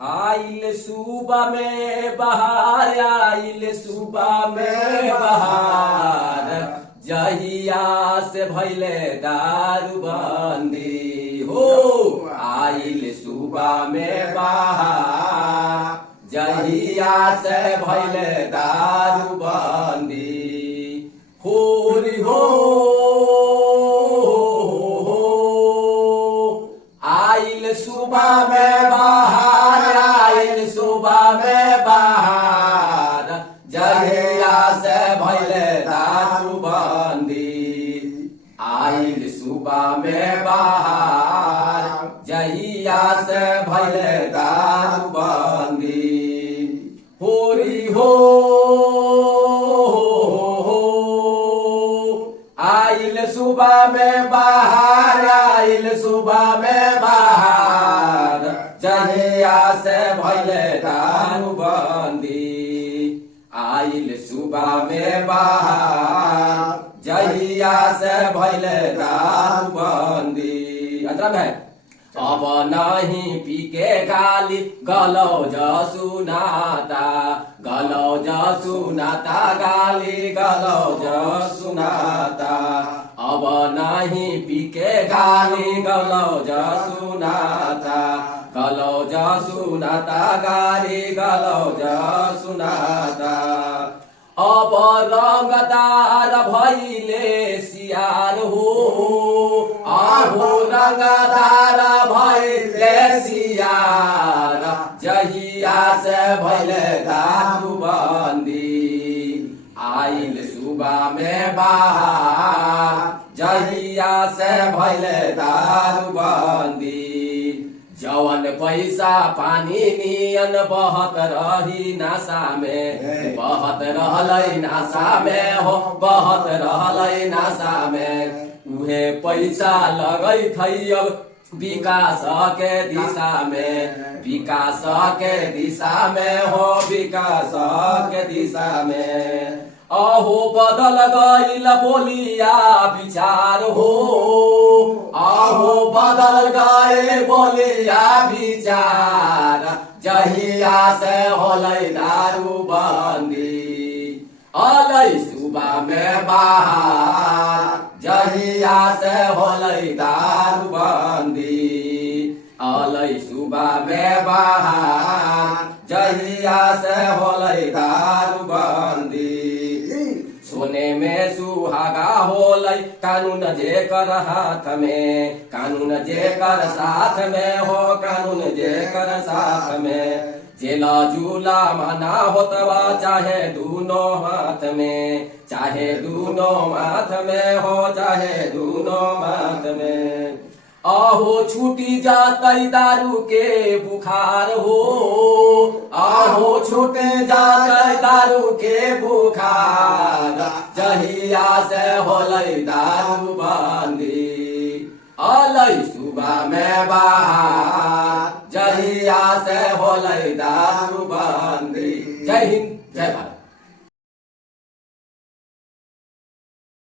आइल सुबह में बहार, आइल सुबह में बहार, जहिया से भैले दारूबंदी हो। आइल सुबह में बहार, जहिया से भैले दारूबंदी होरी हो। आइल सुबह में बहार, आइल सुबह में बहार, जहिया से भैले दारूबंदी। आइल सुबह में बहार, जहिया से भैले दारूबंदी होरी हो। आइल सुबह में बहार, आइल सुबह में बहार, जहिया से भैले दारूबंदी। आइल सुबह में बहार, जहिया से भैले दारूबंदी। अंतरा है अब नहीं पी के गाली गलौज सुनाता, गलौज सुनाता, गाली गलौज सुनाता। अब नहीं पी के गाली गलौज सुनाता, गलौज सुनाता, गाली गलौज सुनाता। अब रंगदार भैले सियार हो, आहो रंगदार भैले सियार, जहिया से भैले दारूबंदी। आइल सुबह में बहार, जहिया से भैले दारूबंदी। जवन पैसा पानी नियन बहत रही नासा में, बहत रहलै नासा में हो, बहत रहलै नासा में। उहे पैसा लगै थई अब विकास के दिशा में, विकास के दिशा में हो, विकास के दिशा में। अहो बदल गईल बोलिया विचार हो, आहो बदल गए बोलिया विचार, जहिया से होलै दारूबंदी। अलै सुबह में बहार, जहिया से होलै दारूबंदी। अलै सुबह में बहार, जहिया से होलै दारूबंदी। सोने में सुहागा होलै कानून जेकर हाथ में, कानून जेकर साथ में हो, कानून जेकर साथ में। जेला जूला मना होतवा चाहे दूनो हाथ में, चाहे दूनो हाथ में हो, चाहे दूनो हाथ में। आहो छूटी जातै दारू के बुखार हो, आहो छूटे जातै दारू के बुखार, जहिया से होलै दारूबंदी। अलै सुबह में बहार, जहिया से होलै दारूबंदी। जय हिंद।